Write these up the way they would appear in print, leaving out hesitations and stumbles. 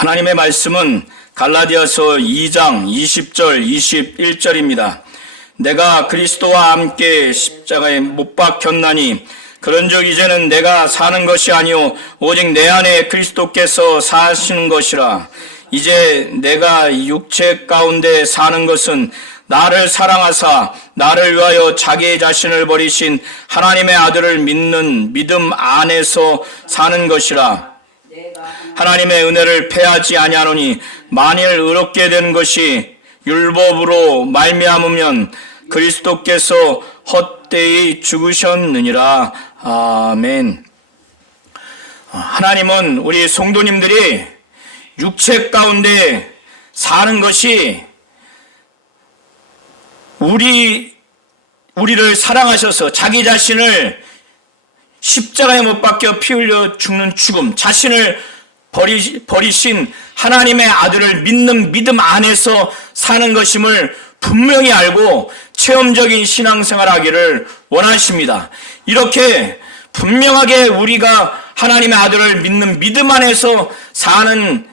하나님의 말씀은 갈라디아서 2장 20절 21절입니다. 내가 그리스도와 함께 십자가에 못 박혔나니 그런즉 이제는 내가 사는 것이 아니요 오직 내 안에 그리스도께서 사시는 것이라. 이제 내가 육체 가운데 사는 것은 나를 사랑하사 나를 위하여 자기 자신을 버리신 하나님의 아들을 믿는 믿음 안에서 사는 것이라. 하나님의 은혜를 패하지 아니하노니 만일 의롭게 되는 것이 율법으로 말미암으면 그리스도께서 헛되이 죽으셨느니라. 아멘. 하나님은 우리 성도님들이 육체 가운데 사는 것이 우리를 사랑하셔서 자기 자신을 십자가에 못 박혀 피 흘려 죽는 죽음, 자신을 버리신 하나님의 아들을 믿는 믿음 안에서 사는 것임을 분명히 알고 체험적인 신앙생활하기를 원하십니다. 이렇게 분명하게 우리가 하나님의 아들을 믿는 믿음 안에서 사는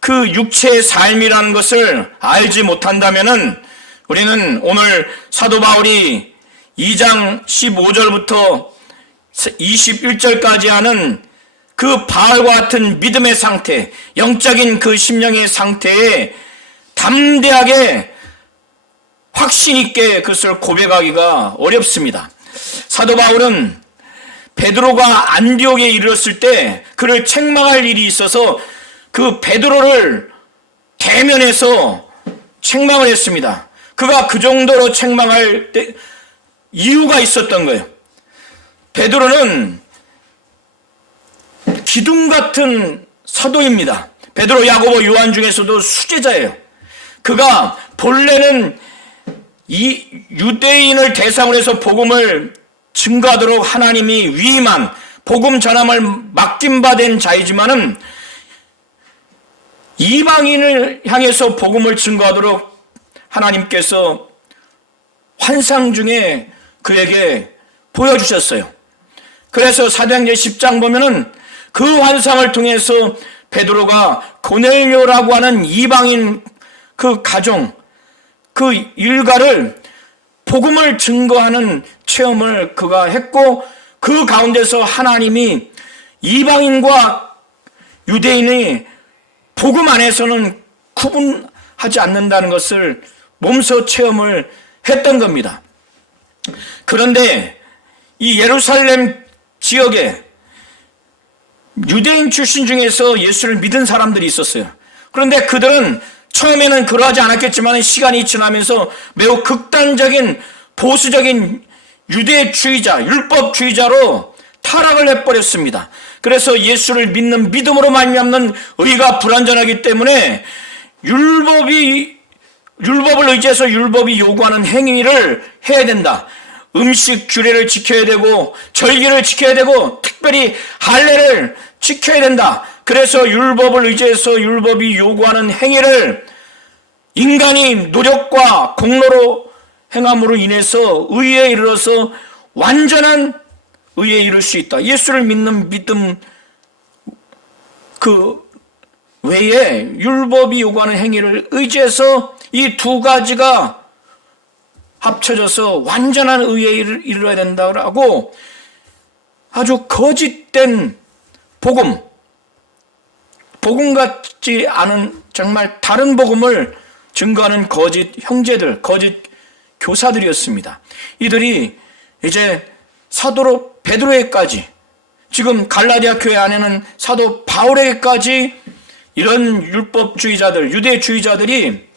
그 육체의 삶이라는 것을 알지 못한다면은 우리는 오늘 사도 바울이 2장 15절부터 21절까지 하는 그 바울과 같은 믿음의 상태, 영적인 그 심령의 상태에 담대하게 확신 있게 그것을 고백하기가 어렵습니다. 사도 바울은 베드로가 안디옥에 이르렀을 때 그를 책망할 일이 있어서 그 베드로를 대면해서 책망을 했습니다. 그가 그 정도로 책망할 이유가 있었던 거예요. 베드로는 기둥 같은 사도입니다. 베드로, 야고보, 요한 중에서도 수제자예요. 그가 본래는 이 유대인을 대상으로 해서 복음을 증거하도록 하나님이 위임한 복음 전함을 맡김받은 자이지만은 이방인을 향해서 복음을 증거하도록 하나님께서 환상 중에 그에게 보여주셨어요. 그래서 사도행전 10장 보면은 그 환상을 통해서 베드로가 고넬료라고 하는 이방인 그 가정, 그 일가를 복음을 증거하는 체험을 그가 했고, 그 가운데서 하나님이 이방인과 유대인이 복음 안에서는 구분하지 않는다는 것을 몸소 체험을 했던 겁니다. 그런데 이 예루살렘 지역에 유대인 출신 중에서 예수를 믿은 사람들이 있었어요. 그런데 그들은 처음에는 그러하지 않았겠지만 시간이 지나면서 매우 극단적인 보수적인 유대주의자, 율법주의자로 타락을 해버렸습니다. 그래서 예수를 믿는 믿음으로 말미암는 의가 불완전하기 때문에 율법을 의지해서 율법이 요구하는 행위를 해야 된다. 음식 규례를 지켜야 되고 절기를 지켜야 되고 특별히 할례를 지켜야 된다. 그래서 율법을 의지해서 율법이 요구하는 행위를 인간이 노력과 공로로 행함으로 인해서 의에 이르러서 완전한 의에 이를 수 있다. 예수를 믿는 믿음 그 외에 율법이 요구하는 행위를 의지해서 이 두 가지가 합쳐져서 완전한 의에 이르러야 된다고 아주 거짓된 복음 같지 않은 정말 다른 복음을 증거하는 거짓 형제들, 거짓 교사들이었습니다. 이들이 이제 사도 베드로에게까지, 지금 갈라디아 교회 안에는 사도 바울에게까지 이런 율법주의자들, 유대주의자들이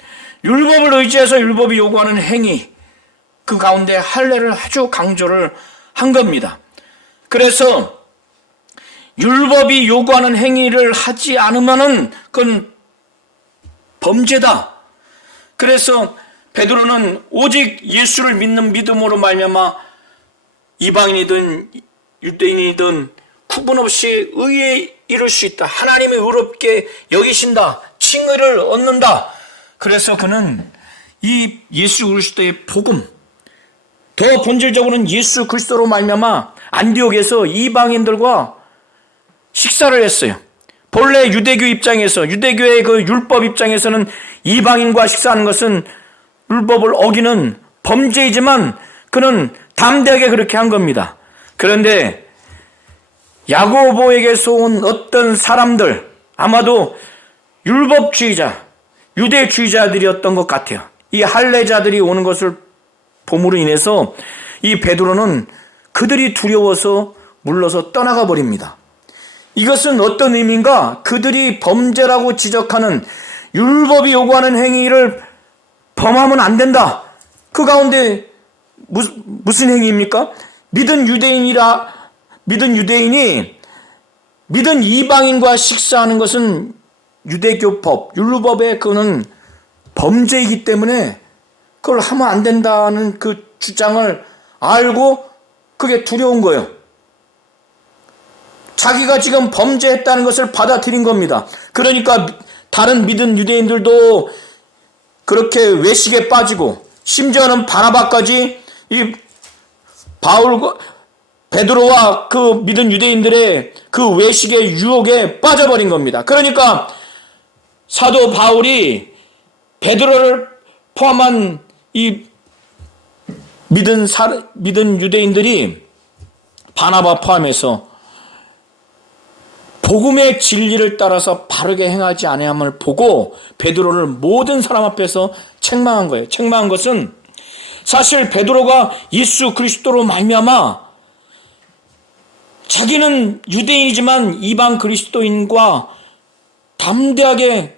율법을 의지해서 율법이 요구하는 행위, 그 가운데 할례를 아주 강조를 한 겁니다. 그래서 율법이 요구하는 행위를 하지 않으면은 그건 범죄다. 그래서 베드로는 오직 예수를 믿는 믿음으로 말미암아 이방인이든 유대인이든 구분 없이 의에 이룰 수 있다. 하나님이 의롭게 여기신다. 칭의를 얻는다. 그래서 그는 이 예수 그리스도의 복음, 더 본질적으로는 예수 그리스도로 말미암아 안디옥에서 이방인들과 식사를 했어요. 본래 유대교 입장에서, 유대교의 그 율법 입장에서는 이방인과 식사하는 것은 율법을 어기는 범죄이지만 그는 담대하게 그렇게 한 겁니다. 그런데 야고보에게서 온 어떤 사람들, 아마도 율법주의자, 유대주의자들이었던 것 같아요. 이 할례자들이 오는 것을 봄으로 인해서 이 베드로는 그들이 두려워서 물러서 떠나가 버립니다. 이것은 어떤 의미인가? 그들이 범죄라고 지적하는 율법이 요구하는 행위를 범하면 안 된다. 그 가운데 무슨 행위입니까? 믿은 유대인이 믿은 이방인과 식사하는 것은 유대교법, 율법의 그는 범죄이기 때문에 그걸 하면 안 된다는 그 주장을 알고 그게 두려운 거예요. 자기가 지금 범죄했다는 것을 받아들인 겁니다. 그러니까 다른 믿은 유대인들도 그렇게 외식에 빠지고, 심지어는 바나바까지 이 베드로와 그 믿은 유대인들의 그 외식의 유혹에 빠져버린 겁니다. 그러니까 사도 바울이 베드로를 포함한 이 믿은 유대인들이 바나바 포함해서 복음의 진리를 따라서 바르게 행하지 아니함을 보고 베드로를 모든 사람 앞에서 책망한 거예요. 책망한 것은 사실 베드로가 예수 그리스도로 말미암아 자기는 유대인이지만 이방 그리스도인과 담대하게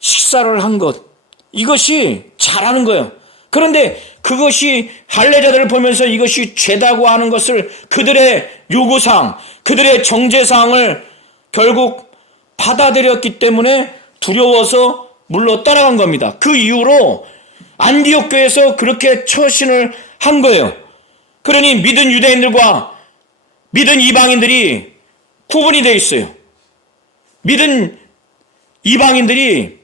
식사를 한 것, 이것이 잘하는 거예요. 그런데 그것이 할례자들을 보면서 이것이 죄다고 하는 것을, 그들의 요구사항, 그들의 정죄사항을 결국 받아들였기 때문에 두려워서 물러 떠나간 겁니다. 그 이후로 안디옥 교회에서 그렇게 처신을 한 거예요. 그러니 믿은 유대인들과 믿은 이방인들이 구분이 되어 있어요. 믿은 이방인들이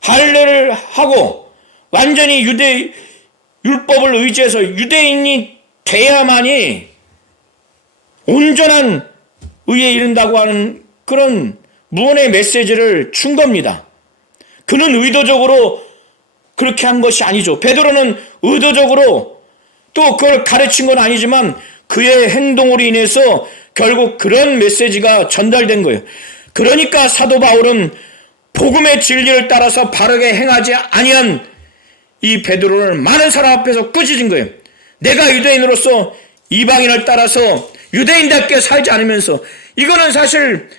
할례를 하고 완전히 율법을 의지해서 유대인이 돼야만이 온전한 의에 이른다고 하는 그런 무언의 메시지를 준 겁니다. 그는 의도적으로 그렇게 한 것이 아니죠. 베드로는 의도적으로 또 그걸 가르친 건 아니지만 그의 행동으로 인해서 결국 그런 메시지가 전달된 거예요. 그러니까 사도 바울은 복음의 진리를 따라서 바르게 행하지 아니한 이 베드로를 많은 사람 앞에서 꾸짖은 거예요. 내가 유대인으로서 이방인을 따라서 유대인답게 살지 않으면서, 이거는 사실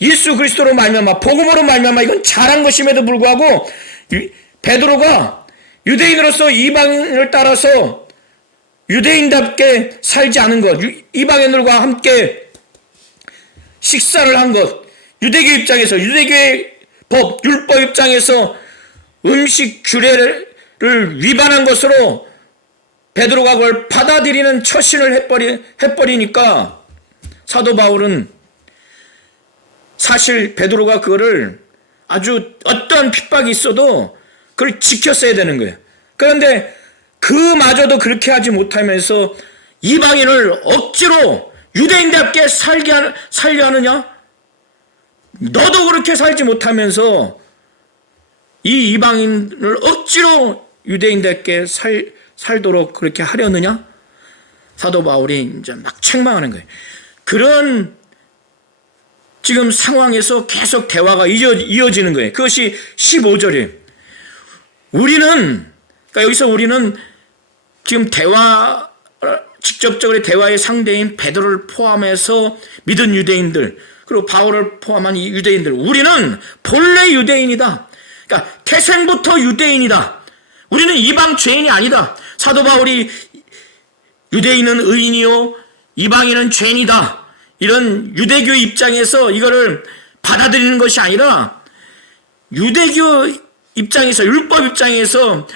예수 그리스도로 말미암아, 복음으로 말미암아 이건 잘한 것임에도 불구하고 베드로가 유대인으로서 이방인을 따라서 유대인답게 살지 않은 것, 이방인들과 함께 식사를 한 것, 유대교 입장에서, 유대교의 법, 율법 입장에서 음식 규례를 위반한 것으로 베드로가 그걸 받아들이는 처신을 해버리니까 사도 바울은 사실 베드로가 그거를 아주 어떤 핍박이 있어도 그걸 지켰어야 되는 거예요. 그런데 그마저도 그렇게 하지 못하면서 이방인을 억지로 유대인답게 살려 하느냐? 너도 그렇게 살지 못하면서 이 이방인을 억지로 유대인답게 살도록 그렇게 하려느냐? 사도 바울이 이제 막 책망하는 거예요. 그런 지금 상황에서 계속 대화가 이어지는 거예요. 그것이 15절이에요. 그러니까 여기서 우리는 지금 직접적으로 대화의 상대인 베드로를 포함해서 믿은 유대인들, 그리고 바울을 포함한 이 유대인들, 우리는 본래 유대인이다. 그러니까 태생부터 유대인이다. 우리는 이방 죄인이 아니다. 사도 바울이 유대인은 의인이요 이방인은 죄인이다, 이런 유대교 입장에서 이거를 받아들이는 것이 아니라, 유대교 입장에서, 율법 입장에서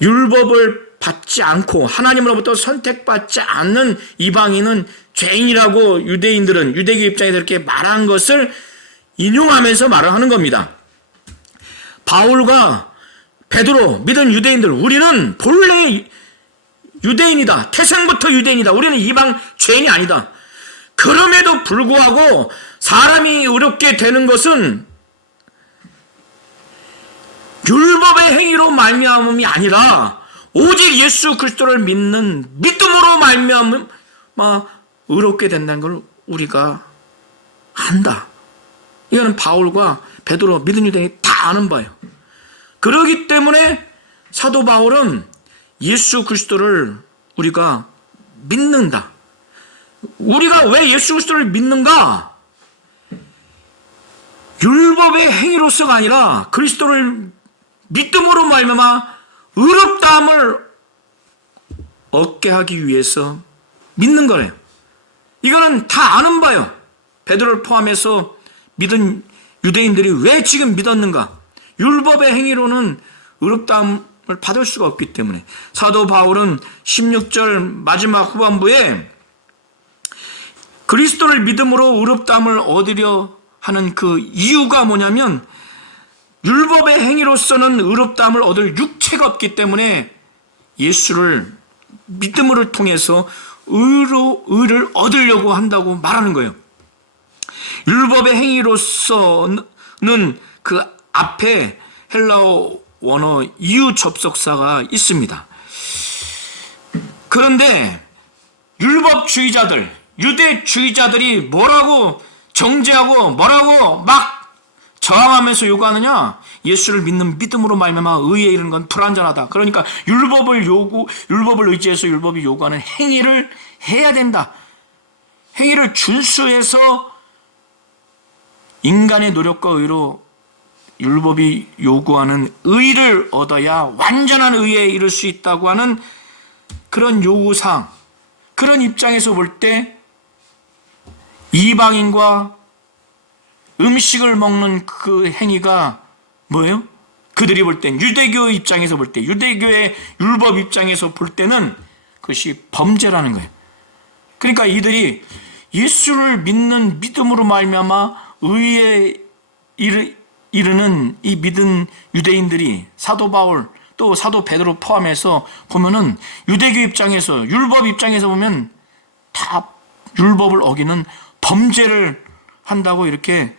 율법을 받지 않고 하나님으로부터 선택받지 않는 이방인은 죄인이라고 유대인들은 유대교 입장에서 이렇게 말한 것을 인용하면서 말을 하는 겁니다. 바울과 베드로, 믿은 유대인들, 우리는 본래 유대인이다. 태생부터 유대인이다. 우리는 이방 죄인이 아니다. 그럼에도 불구하고 사람이 의롭게 되는 것은 율법의 행위로 말미암음이 아니라 오직 예수 그리스도를 믿는 믿음으로 말미암아 의롭게 된다는 걸 우리가 안다. 이거는 바울과 베드로 믿은 유대인이 다 아는 바예요. 그렇기 때문에 사도 바울은 예수 그리스도를 우리가 믿는다. 우리가 왜 예수 그리스도를 믿는가? 율법의 행위로서가 아니라 그리스도를 믿음으로 말미암아 의롭다함을 얻게 하기 위해서 믿는 거래요. 이거는 다 아는 바요. 베드로를 포함해서 믿은 유대인들이 왜 지금 믿었는가? 율법의 행위로는 의롭다함을 받을 수가 없기 때문에. 사도 바울은 16절 마지막 후반부에 그리스도를 믿음으로 의롭다함을 얻으려 하는 그 이유가 뭐냐면 율법의 행위로서는 의롭다함을 얻을 육체가 없기 때문에 예수를 믿음을 통해서 의를 얻으려고 한다고 말하는 거예요. 율법의 행위로서는 그 앞에 헬라어 원어 이유 접속사가 있습니다. 그런데 율법주의자들, 유대주의자들이 뭐라고 정죄하고 뭐라고 막 저항하면서 요구하느냐? 예수를 믿는 믿음으로 말미암아 의에 이르는 건 불완전하다. 그러니까 율법을 의지해서 율법이 요구하는 행위를 해야 된다. 행위를 준수해서 인간의 노력과 의로 율법이 요구하는 의를 얻어야 완전한 의에 이를 수 있다고 하는 그런 요구사항, 그런 입장에서 볼 때 이방인과 음식을 먹는 그 행위가 뭐예요? 그들이 볼 땐 유대교 입장에서 볼 때, 유대교의 율법 입장에서 볼 때는 그것이 범죄라는 거예요. 그러니까 이들이 예수를 믿는 믿음으로 말미암아 의에 이르는 이 믿은 유대인들이 사도 바울 또 사도 베드로 포함해서 보면은 유대교 입장에서 율법 입장에서 보면 다 율법을 어기는 범죄를 한다고 이렇게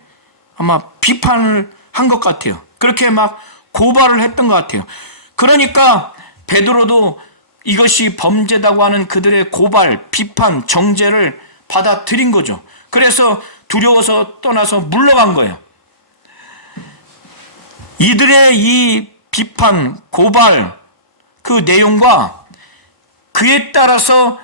아마 비판을 한 것 같아요. 그렇게 막 고발을 했던 것 같아요. 그러니까 베드로도 이것이 범죄다고 하는 그들의 고발, 비판, 정죄를 받아들인 거죠. 그래서 두려워서 떠나서 물러간 거예요. 이들의 이 비판, 고발, 그 내용과 그에 따라서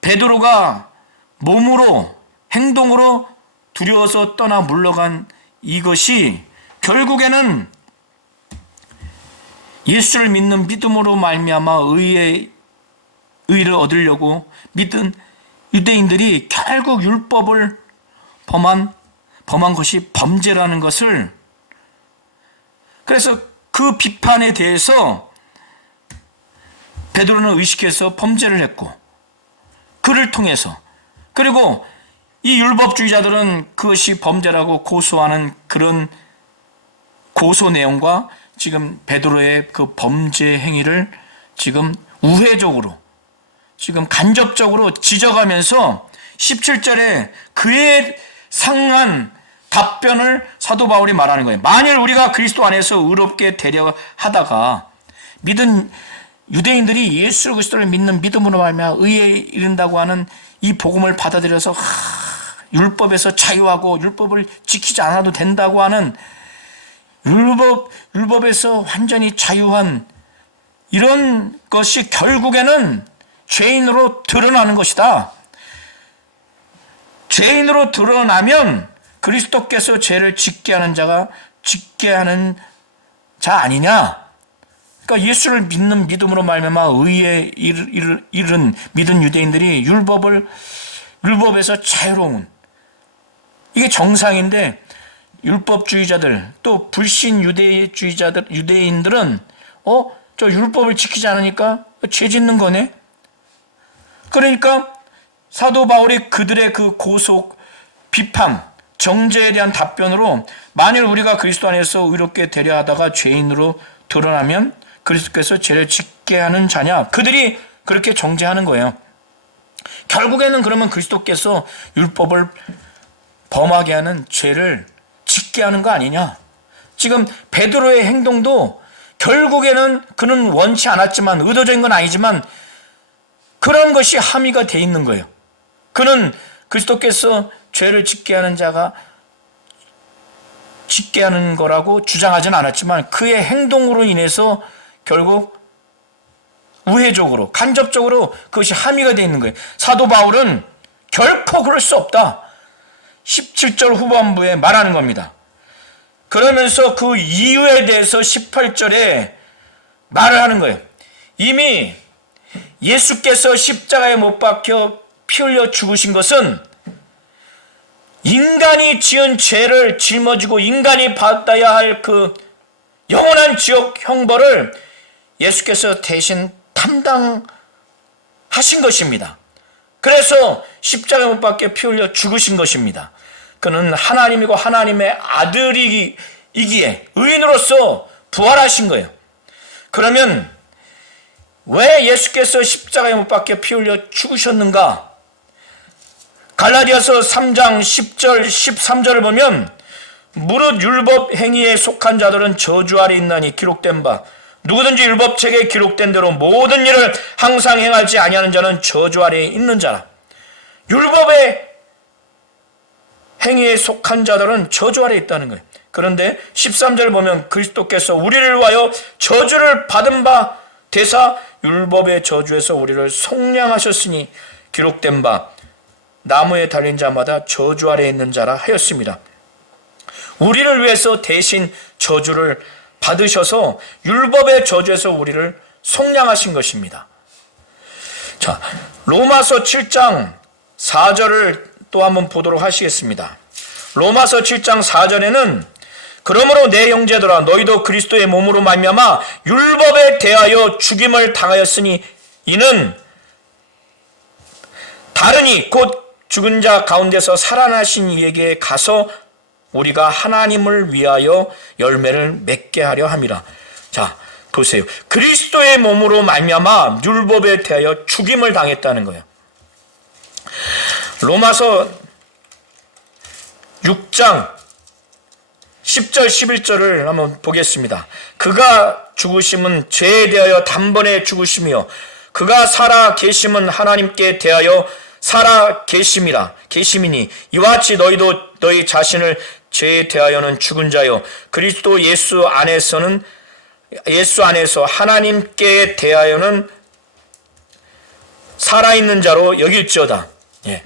베드로가 몸으로, 행동으로 두려워서 떠나 물러간 이것이 결국에는 예수를 믿는 믿음으로 말미암아 의를 얻으려고 믿은 유대인들이 결국 율법을 범한 것이 범죄라는 것을, 그래서 그 비판에 대해서 베드로는 의식해서 범죄를 했고, 그를 통해서, 그리고 이 율법주의자들은 그것이 범죄라고 고소하는 그런 고소 내용과 지금 베드로의 그 범죄 행위를 지금 우회적으로, 지금 간접적으로 지적하면서 17절에 그에 상한 답변을 사도 바울이 말하는 거예요. 만일 우리가 그리스도 안에서 의롭게 되려 하다가 믿은 유대인들이 예수 그리스도를 믿는 믿음으로 말미암아 의에 이른다고 하는 이 복음을 받아들여서 율법에서 자유하고 율법을 지키지 않아도 된다고 하는 율법에서 완전히 자유한 이런 것이 결국에는 죄인으로 드러나는 것이다. 죄인으로 드러나면 그리스도께서 죄를 짓게 하는 자가 짓게 하는 자 아니냐? 그러니까 예수를 믿는 믿음으로 말미암아 의에 이른 믿은 유대인들이 율법에서 자유로운, 이게 정상인데 율법주의자들 또 불신 유대인들은 저 율법을 지키지 않으니까 죄 짓는 거네. 그러니까 사도 바울이 그들의 그 고속, 비판, 정죄에 대한 답변으로 만일 우리가 그리스도 안에서 의롭게 되려 하다가 죄인으로 드러나면 그리스도께서 죄를 짓게 하는 자냐? 그들이 그렇게 정죄하는 거예요. 결국에는 그러면 그리스도께서 율법을 범하게 하는 죄를 짓게 하는 거 아니냐. 지금 베드로의 행동도 결국에는 그는 원치 않았지만, 의도적인 건 아니지만 그런 것이 함의가 돼 있는 거예요. 그는 그리스도께서 죄를 짓게 하는 자가 짓게 하는 거라고 주장하진 않았지만 그의 행동으로 인해서 결국 우회적으로, 간접적으로 그것이 함의가 되어 있는 거예요. 사도 바울은 결코 그럴 수 없다. 17절 후반부에 말하는 겁니다. 그러면서 그 이유에 대해서 18절에 말을 하는 거예요. 이미 예수께서 십자가에 못 박혀 피 흘려 죽으신 것은 인간이 지은 죄를 짊어지고 인간이 받아야 할 그 영원한 지옥 형벌을 예수께서 대신 담당하신 것입니다. 그래서 십자가에 못 박혀 피 흘려 죽으신 것입니다. 그는 하나님이고 하나님의 아들이기에 의인으로서 부활하신 거예요. 그러면 왜 예수께서 십자가에 못 박혀 피 흘려 죽으셨는가? 갈라디아서 3장 10절 13절을 보면 무릇 율법 행위에 속한 자들은 저주 아래 있나니 기록된 바 누구든지 율법책에 기록된 대로 모든 일을 항상 행하지 아니하는 자는 저주 아래에 있는 자라. 율법의 행위에 속한 자들은 저주 아래에 있다는 거예요. 그런데 13절을 보면 그리스도께서 우리를 위하여 저주를 받은 바 되사 율법의 저주에서 우리를 속량하셨으니 기록된 바 나무에 달린 자마다 저주 아래에 있는 자라 하였습니다. 우리를 위해서 대신 저주를 받으셔서 율법의 저주에서 우리를 속량하신 것입니다. 자, 로마서 7장 4절을 또 한번 보도록 하시겠습니다. 로마서 7장 4절에는 그러므로 내 형제들아 너희도 그리스도의 몸으로 말미암아 율법에 대하여 죽임을 당하였으니 이는 다르니 곧 죽은 자 가운데서 살아나신 이에게 가서 우리가 하나님을 위하여 열매를 맺게 하려 함이라. 자, 보세요. 그리스도의 몸으로 말미암아 율법에 대하여 죽임을 당했다는 거예요. 로마서 6장 10절 11절을 한번 보겠습니다. 그가 죽으심은 죄에 대하여 단번에 죽으심이요 그가 살아 계심은 하나님께 대하여 살아 계심이니 이와 같이 너희도 너희 자신을 죄에 대하여는 죽은 자요 그리스도 예수 안에서 하나님께 대하여는 살아있는 자로 여길지어다. 예.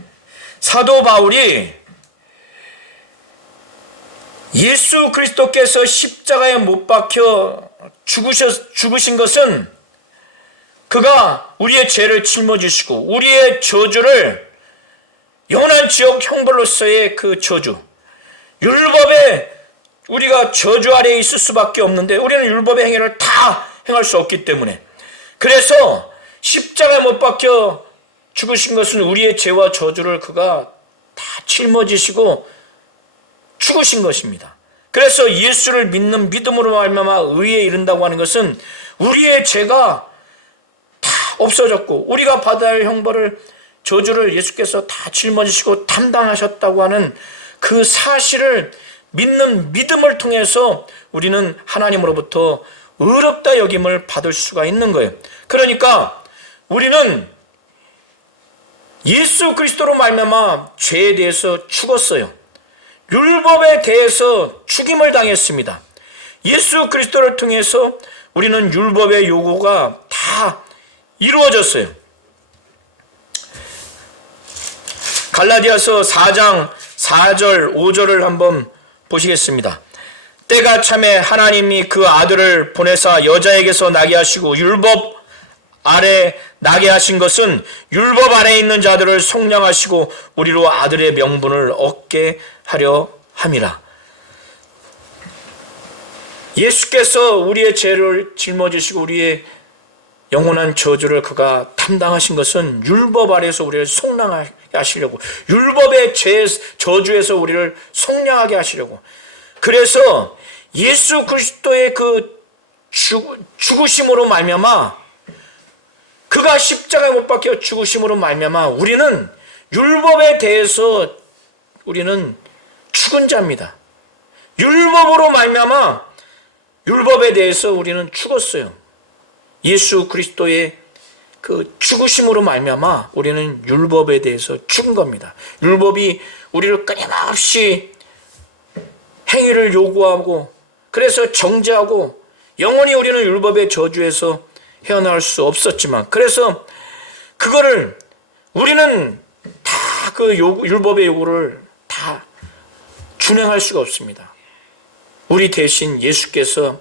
사도 바울이 예수 그리스도께서 십자가에 못 박혀 죽으신 것은 그가 우리의 죄를 짊어지시고 우리의 저주를 영원한 지옥 형벌로서의 그 저주, 율법에 우리가 저주 아래에 있을 수밖에 없는데 우리는 율법의 행위를 다 행할 수 없기 때문에 그래서 십자가에 못 박혀 죽으신 것은 우리의 죄와 저주를 그가 다 짊어지시고 죽으신 것입니다. 그래서 예수를 믿는 믿음으로 말미암아 의에 이른다고 하는 것은 우리의 죄가 다 없어졌고 우리가 받아야 할 형벌을 저주를 예수께서 다 짊어지시고 담당하셨다고 하는 그 사실을 믿는 믿음을 통해서 우리는 하나님으로부터 의롭다 여김을 받을 수가 있는 거예요. 그러니까 우리는 예수 그리스도로 말미암아 죄에 대해서 죽었어요. 율법에 대해서 죽임을 당했습니다. 예수 그리스도를 통해서 우리는 율법의 요구가 다 이루어졌어요. 갈라디아서 4장 4절 5절을 한번 보시겠습니다. 때가 참에 하나님이 그 아들을 보내사 여자에게서 나게 하시고 율법 아래 나게 하신 것은 율법 아래에 있는 자들을 속량하시고 우리로 아들의 명분을 얻게 하려 함이라. 예수께서 우리의 죄를 짊어지시고 우리의 영원한 저주를 그가 담당하신 것은 율법 아래에서 우리를 속량하게 하시려고, 율법의 저주에서 우리를 속량하게 하시려고. 그래서 예수 그리스도의 그 죽으심으로 말미암아, 그가 십자가에 못 박혀 죽으심으로 말미암아 우리는 율법에 대해서 우리는 죽은 자입니다. 율법으로 말미암아 율법에 대해서 우리는 죽었어요. 예수 그리스도의 그 죽으심으로 말미암아 우리는 율법에 대해서 죽은 겁니다. 율법이 우리를 끊임없이 행위를 요구하고 그래서 정죄하고 영원히 우리는 율법의 저주에서 헤어나올 수 없었지만 그래서 그거를 우리는 다 그 율법의 요구를 다 준행할 수가 없습니다. 우리 대신 예수께서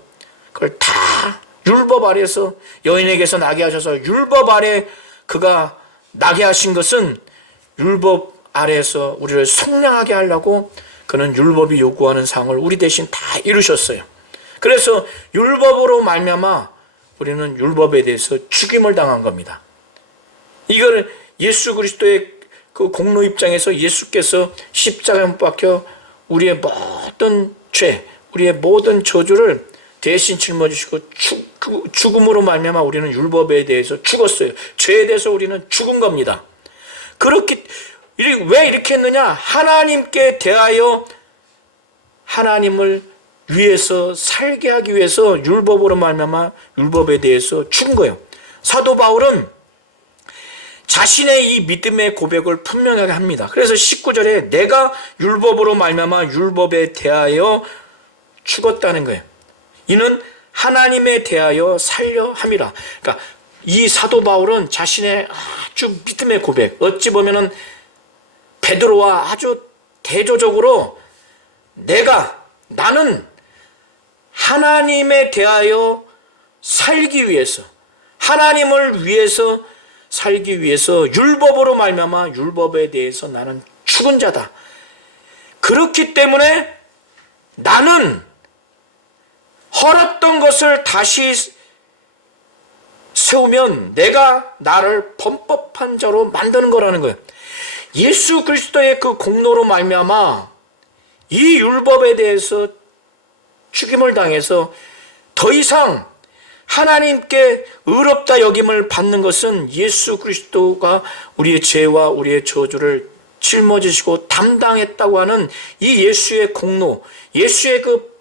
그걸 다 율법 아래서 여인에게서 나게 하셔서 율법 아래 그가 나게 하신 것은 율법 아래에서 우리를 성량하게 하려고 그는 율법이 요구하는 사항을 우리 대신 다 이루셨어요. 그래서 율법으로 말미암아 우리는 율법에 대해서 죽임을 당한 겁니다. 이걸 예수 그리스도의 그 공로 입장에서 예수께서 십자가에 못 박혀 우리의 모든 죄, 우리의 모든 저주를 대신 짊어지시고 죽음으로 말미암아 우리는 율법에 대해서 죽었어요. 죄에 대해서 우리는 죽은 겁니다. 왜 이렇게 했느냐? 하나님께 대하여 하나님을 위해서 살게 하기 위해서 율법으로 말미암아 율법에 대해서 죽은 거예요. 사도 바울은 자신의 이 믿음의 고백을 분명하게 합니다. 그래서 19절에 내가 율법으로 말미암아 율법에 대하여 죽었다는 거예요. 이는 하나님에 대하여 살려 함이라. 그러니까 이 사도 바울은 자신의 아주 믿음의 고백, 어찌 보면은 베드로와 아주 대조적으로 나는 하나님에 대하여 살기 위해서, 하나님을 위해서 살기 위해서 율법으로 말미암아 율법에 대해서 나는 죽은 자다. 그렇기 때문에 나는 헐었던 것을 다시 세우면 내가 나를 범법한 자로 만드는 거라는 거예요. 예수 그리스도의 그 공로로 말미암아 이 율법에 대해서 죽임을 당해서 더 이상 하나님께 의롭다 여김을 받는 것은 예수 그리스도가 우리의 죄와 우리의 저주를 짊어지시고 담당했다고 하는 이 예수의 공로, 예수의 그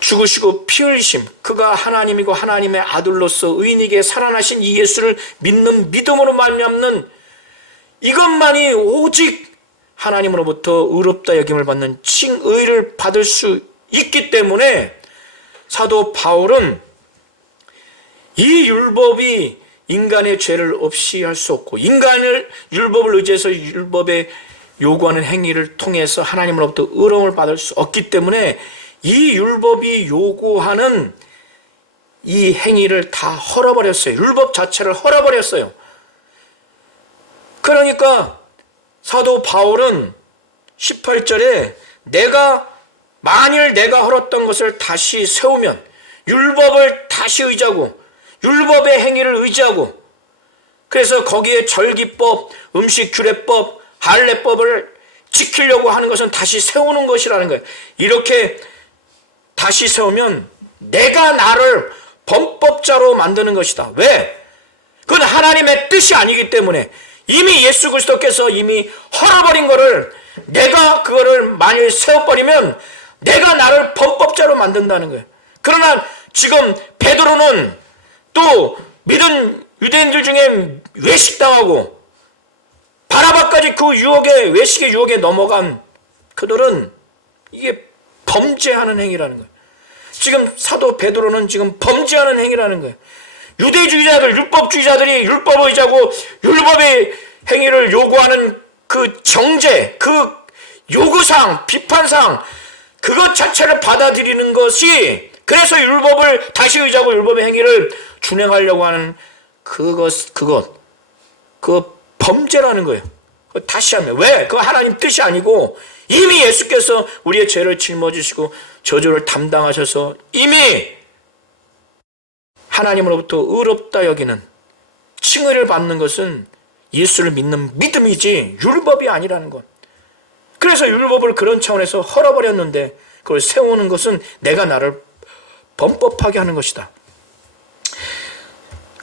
죽으시고 피 흘리심, 그가 하나님이고 하나님의 아들로서 의인에게 살아나신 이 예수를 믿는 믿음으로 말미암는 이것만이 오직 하나님으로부터 의롭다 여김을 받는 칭의를 받을 수 있기 때문에 사도 바울은 이 율법이 인간의 죄를 없이 할 수 없고 인간을 율법을 의지해서 율법에 요구하는 행위를 통해서 하나님으로부터 의로움을 받을 수 없기 때문에 이 율법이 요구하는 이 행위를 다 헐어버렸어요. 율법 자체를 헐어버렸어요. 그러니까 사도 바울은 18절에 만일 내가 헐었던 것을 다시 세우면 율법을 다시 의지하고 율법의 행위를 의지하고 그래서 거기에 절기법, 음식 규례법, 할례법을 지키려고 하는 것은 다시 세우는 것이라는 거예요. 이렇게 다시 세우면 내가 나를 범법자로 만드는 것이다. 왜? 그건 하나님의 뜻이 아니기 때문에 이미 예수 그리스도께서 이미 헐어버린 거를 내가 그거를 만일 세워버리면 내가 나를 범법자로 만든다는 거예요. 그러나 지금 베드로는 또 믿은 유대인들 중에 외식당하고 바라바까지 그 외식의 유혹에 넘어간 그들은 이게 범죄하는 행위라는 거예요. 지금 사도 베드로는 지금 범죄하는 행위라는 거예요. 유대주의자들, 율법주의자들이 율법을 의지하고 율법의 행위를 요구하는 그 정죄, 그 요구사항, 비판사항 그것 자체를 받아들이는 것이 그래서 율법을 다시 의지하고 율법의 행위를 준행하려고 하는 그거 범죄라는 거예요. 다시 하면 왜? 그거 하나님 뜻이 아니고 이미 예수께서 우리의 죄를 짊어지시고 저주를 담당하셔서 이미 하나님으로부터 의롭다 여기는 칭의를 받는 것은 예수를 믿는 믿음이지 율법이 아니라는 것. 그래서 율법을 그런 차원에서 헐어버렸는데 그걸 세우는 것은 내가 나를 범법하게 하는 것이다.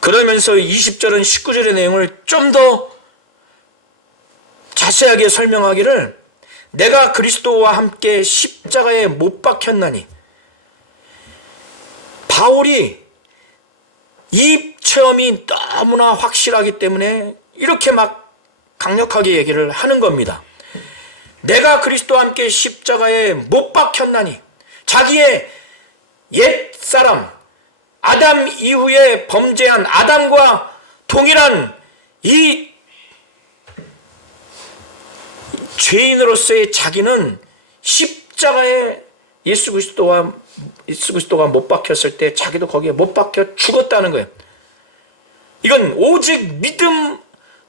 그러면서 20절은 19절의 내용을 좀 더 자세하게 설명하기를 내가 그리스도와 함께 십자가에 못 박혔나니. 바울이 이 체험이 너무나 확실하기 때문에 이렇게 막 강력하게 얘기를 하는 겁니다. 내가 그리스도와 함께 십자가에 못 박혔나니. 자기의 옛사람 아담 이후에 범죄한 아담과 동일한 이 죄인으로서의 자기는 십자가에 예수 그리스도가 못 박혔을 때 자기도 거기에 못 박혀 죽었다는 거예요. 이건 오직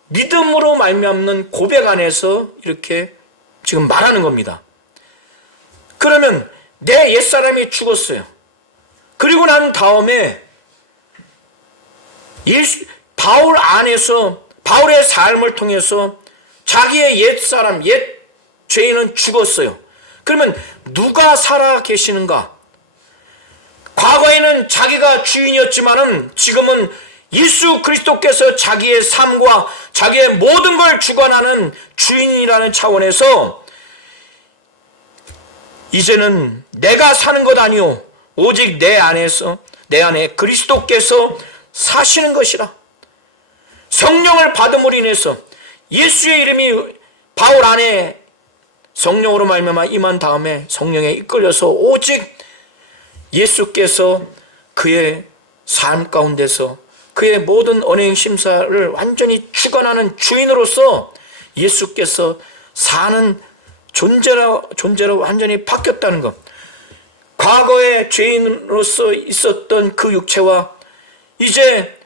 믿음으로 말미암는 고백 안에서 이렇게 지금 말하는 겁니다. 그러면 내 옛사람이 죽었어요. 그리고 난 다음에 바울 안에서 바울의 삶을 통해서 자기의 옛사람, 옛 죄인은 죽었어요. 그러면 누가 살아 계시는가? 과거에는 자기가 주인이었지만은 지금은 예수 그리스도께서 자기의 삶과 자기의 모든 걸 주관하는 주인이라는 차원에서 이제는 내가 사는 것 아니오 오직 내 안에 그리스도께서 사시는 것이라. 성령을 받음으로 인해서 예수의 이름이 바울 안에 성령으로 말미암아 임한 다음에 성령에 이끌려서 오직 예수께서 그의 삶 가운데서 그의 모든 언행 심사를 완전히 주관하는 주인으로서 예수께서 사는 존재로 완전히 바뀌었다는 것. 과거의 죄인으로서 있었던 그 육체와 이제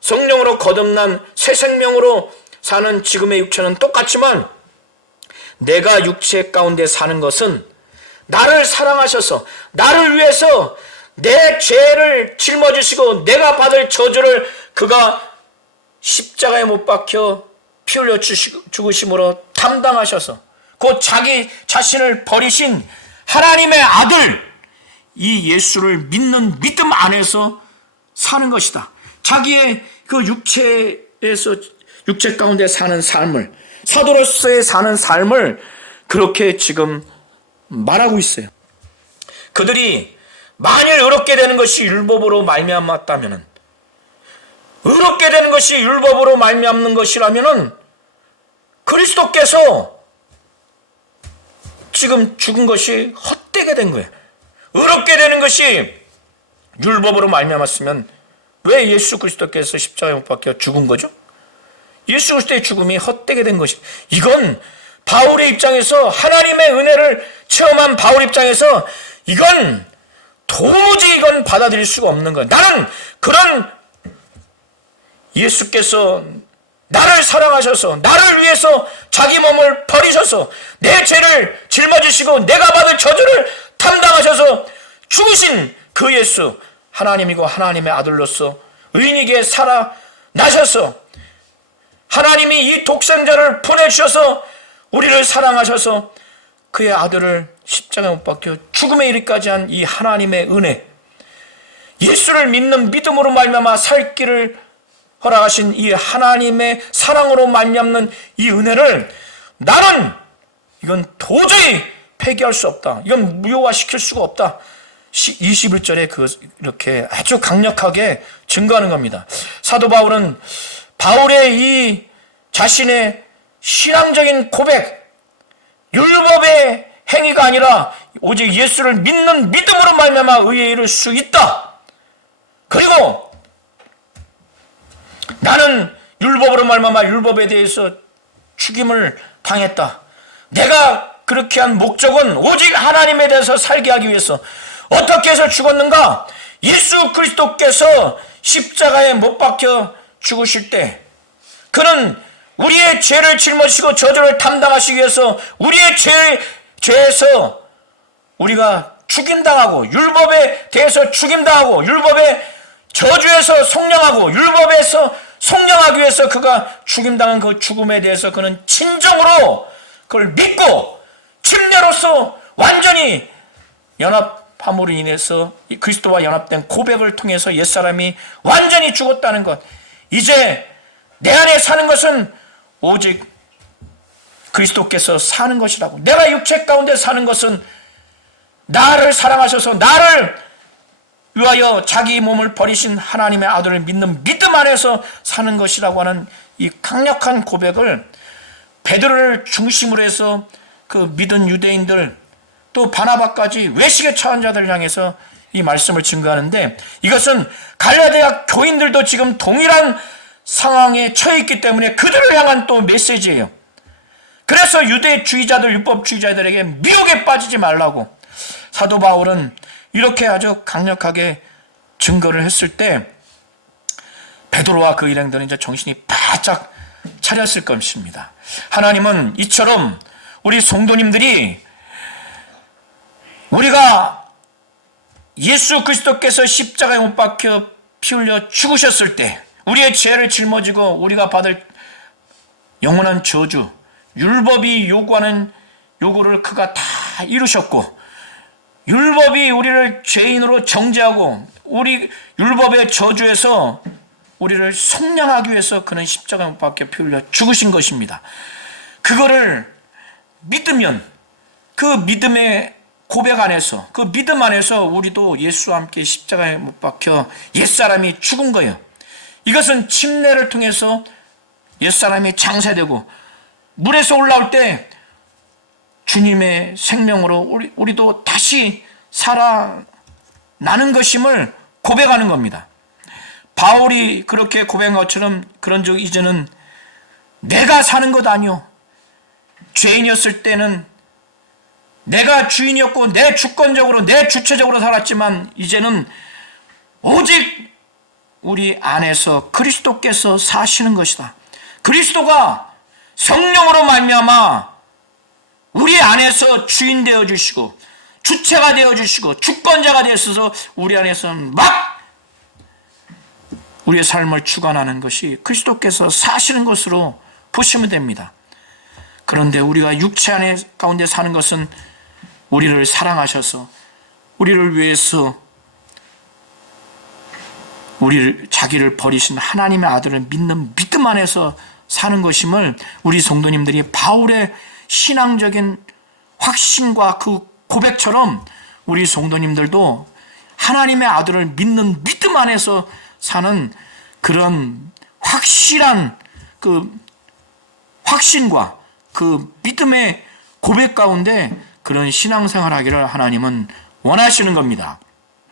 성령으로 거듭난 새 생명으로 사는 지금의 육체는 똑같지만 내가 육체 가운데 사는 것은 나를 사랑하셔서 나를 위해서 내 죄를 짊어지시고 내가 받을 저주를 그가 십자가에 못 박혀 피 흘려 죽으심으로 담당하셔서 곧 자기 자신을 버리신 하나님의 아들 이 예수를 믿는 믿음 안에서 사는 것이다. 자기의 그 육체 가운데 사는 삶을 사도로서의 사는 삶을 그렇게 지금 말하고 있어요. 그들이 만일 의롭게 되는 것이 율법으로 말미암았다면은 의롭게 되는 것이 율법으로 말미암는 것이라면은 그리스도께서 지금 죽은 것이 헛되게 된 거예요. 의롭게 되는 것이 율법으로 말미암았으면 왜 예수 그리스도께서 십자가에 못 박혀 죽은 거죠? 예수 그리스도의 죽음이 헛되게 된 것이. 이건 바울의 입장에서 하나님의 은혜를 체험한 바울 입장에서 이건 도무지 이건 받아들일 수가 없는 거야. 나는 그런 예수께서 나를 사랑하셔서 나를 위해서 자기 몸을 버리셔서 내 죄를 짊어지시고 내가 받을 저주를 담당하셔서 죽으신 그 예수 하나님이고 하나님의 아들로서 의인에게 살아나셔서 하나님이 이 독생자를 보내주셔서 우리를 사랑하셔서 그의 아들을 십자가에 못 박혀 죽음에 이르기까지 한 이 하나님의 은혜, 예수를 믿는 믿음으로 말미암아 살 길을 허락하신 이 하나님의 사랑으로 말미암는 이 은혜를 나는 이건 도저히 폐기할 수 없다. 이건 무효화시킬 수가 없다. 21절에 이렇게 아주 강력하게 증거하는 겁니다. 사도 바울은 바울의 이 자신의 신앙적인 고백, 율법의 행위가 아니라 오직 예수를 믿는 믿음으로 말미암아 의에 이를 수 있다. 그리고 나는 율법으로 말미암아 율법에 대해서 죽임을 당했다. 내가 그렇게 한 목적은 오직 하나님에 대해서 살게 하기 위해서. 어떻게 해서 죽었는가? 예수 그리스도께서 십자가에 못 박혀 죽으실 때 그는 우리의 죄를 짊어지시고 저주를 담당하시기 위해서 우리의 죄에서 우리가 죽임당하고 율법에 대해서 죽임당하고 율법의 저주에서 속량하고 율법에서 속량하기 위해서 그가 죽임당한 그 죽음에 대해서 그는 진정으로 그걸 믿고 침례로서 완전히 연합함으로 인해서 그리스도와 연합된 고백을 통해서 옛사람이 완전히 죽었다는 것. 이제 내 안에 사는 것은 오직 그리스도께서 사는 것이라고. 내가 육체 가운데 사는 것은 나를 사랑하셔서 나를 위하여 자기 몸을 버리신 하나님의 아들을 믿는 믿음 안에서 사는 것이라고 하는 이 강력한 고백을 베드로를 중심으로 해서 그 믿은 유대인들 또 바나바까지 외식에 처한 자들을 향해서 이 말씀을 증거하는데, 이것은 갈라디아 교인들도 지금 동일한 상황에 처해 있기 때문에 그들을 향한 또 메시지예요. 그래서 유대주의자들, 율법주의자들에게 미혹에 빠지지 말라고 사도 바울은 이렇게 아주 강력하게 증거를 했을 때 베드로와 그 일행들은 이제 정신이 바짝 차렸을 것입니다. 하나님은 이처럼 우리 성도님들이 우리가 예수 그리스도께서 십자가에 못 박혀 피 흘려 죽으셨을 때 우리의 죄를 짊어지고 우리가 받을 영원한 저주, 율법이 요구하는 요구를 그가 다 이루셨고, 율법이 우리를 죄인으로 정죄하고 우리 율법의 저주에서 우리를 속량하기 위해서 그는 십자가에 못 박혀 피 흘려 죽으신 것입니다. 그거를 믿으면 그 믿음의 고백 안에서, 그 믿음 안에서 우리도 예수와 함께 십자가에 못 박혀 옛사람이 죽은 거예요. 이것은 침례를 통해서 옛사람이 장사되고 물에서 올라올 때 주님의 생명으로 우리도 다시 살아나는 것임을 고백하는 겁니다. 바울이 그렇게 고백한 것처럼 그런 적 이제는 내가 사는 것 아니오. 죄인이었을 때는 내가 주인이었고 내 주권적으로 내 주체적으로 살았지만 이제는 오직 우리 안에서 그리스도께서 사시는 것이다. 그리스도가 성령으로 말미암아 우리 안에서 주인 되어 주시고 주체가 되어 주시고 주권자가 되어서 우리 안에서는 막 우리의 삶을 주관하는 것이 그리스도께서 사시는 것으로 보시면 됩니다. 그런데 우리가 육체 안에 가운데 사는 것은 우리를 사랑하셔서 우리를 위해서 자기를 버리신 하나님의 아들을 믿는 믿음 안에서 사는 것임을 우리 성도님들이 바울의 신앙적인 확신과 그 고백처럼 우리 성도님들도 하나님의 아들을 믿는 믿음 안에서 사는 그런 확실한 그 확신과 그 믿음의 고백 가운데 그런 신앙생활 하기를 하나님은 원하시는 겁니다.